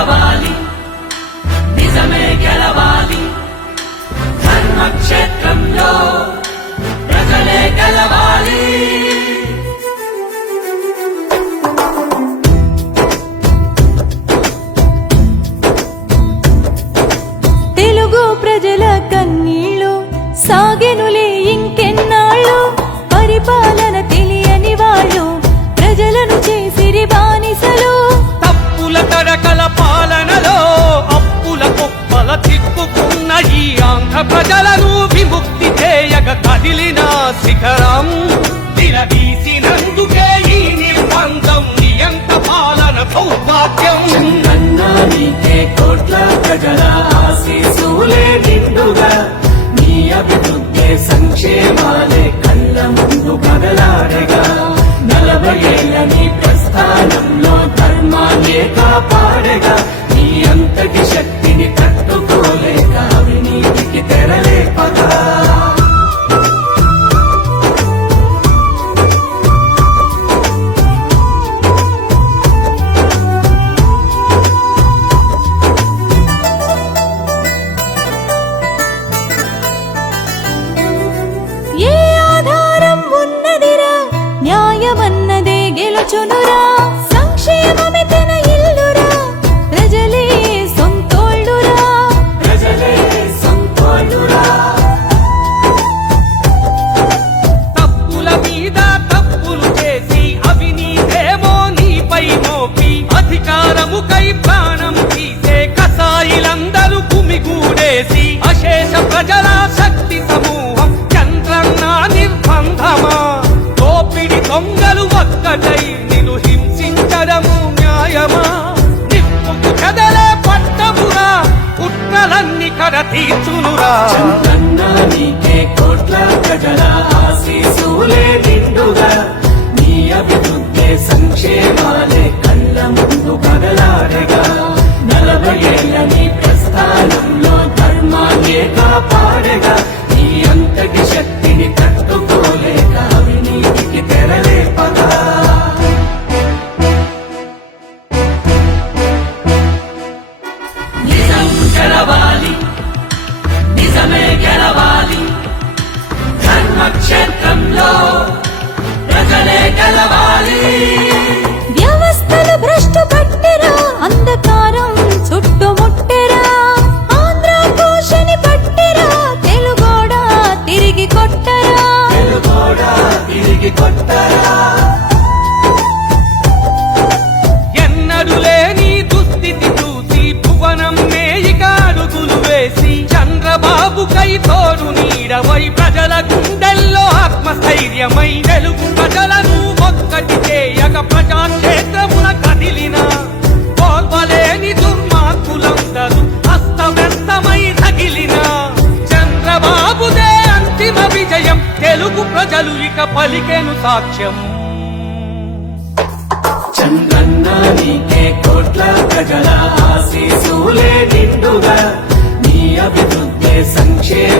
గెలవాలి. నిజమే గెలవాలి. ధర్మక్షేత్రంలో శిఖరం తిరగీసినందుకే ఈ నిర్బంధం నియంత పాలన సౌభాగ్య ప్రజల శక్తి సమూహం చంద్రన్న నిర్బంధమా? దోపిడి దొంగలు ఒక్కటై నిన్ను హింసించడము న్యాయమా? నిప్పుకు కదలే పట్టమురా కుట్రలన్నీ కడ తీర్చునురా. చంద్రన్న నీకే కోట్ల ప్రజల ఆశీసులే ప్రజాక్షేత్రమున కదిలిన ఓర్వలేని దుర్మార్గులందరూ అస్తవ్యస్తమై తగిలిన చంద్రబాబుదే అంతిమ విజయం. తెలుగు ప్రజలు ఇక పలికెను సాక్ష్యం. చంద్రన్న నీకే కోట్ల ప్రజల ఆశీసులే నిండుగా నీ అభివృద్ధి సంక్షేమ